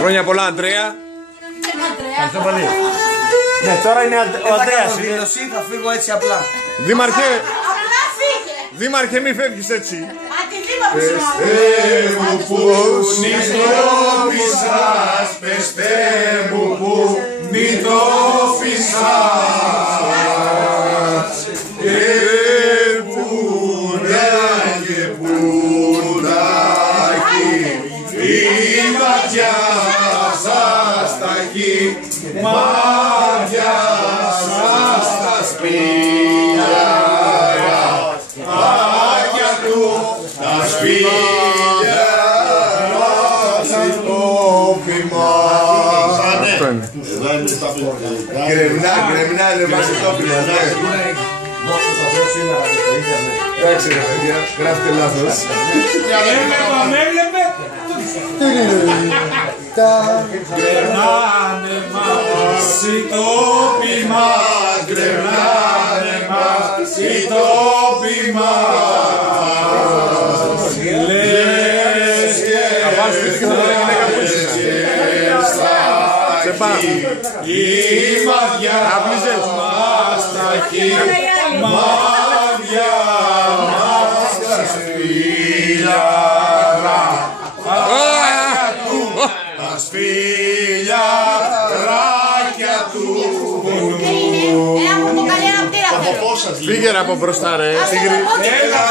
Χρόνια πολλά, Αντρέα. Ευχαριστώ πολύ. Ναι, τώρα είναι ο Αντρέας. Θα φύγω έτσι απλά. Δήμαρχε, μη φεύγεις έτσι. Πεστε μου που νητρόφισσας, πεστε μου που νητρόφισσας, και πουλάκι, πουλάκι, η ματιά σας τα έχει, ματιά σας τα σπήλια, μάτια του τα σπήλια, τόπιμα. Γκρεμνά, είναι βάση τόπιμα. Εντάξει ρε παιδιά, γράφετε λάθος. Με έβλεπε. Γκρεμνάνε μας οι τόποι μας, Γκρεμνάνε μας οι τόποι μας, λες και η μαδιά μας τα έχει, μαδιά μας τα σπήλιαρα, τα σπήλιαράκια του πονού. Φύγε από μπροστά ρε. Έλα,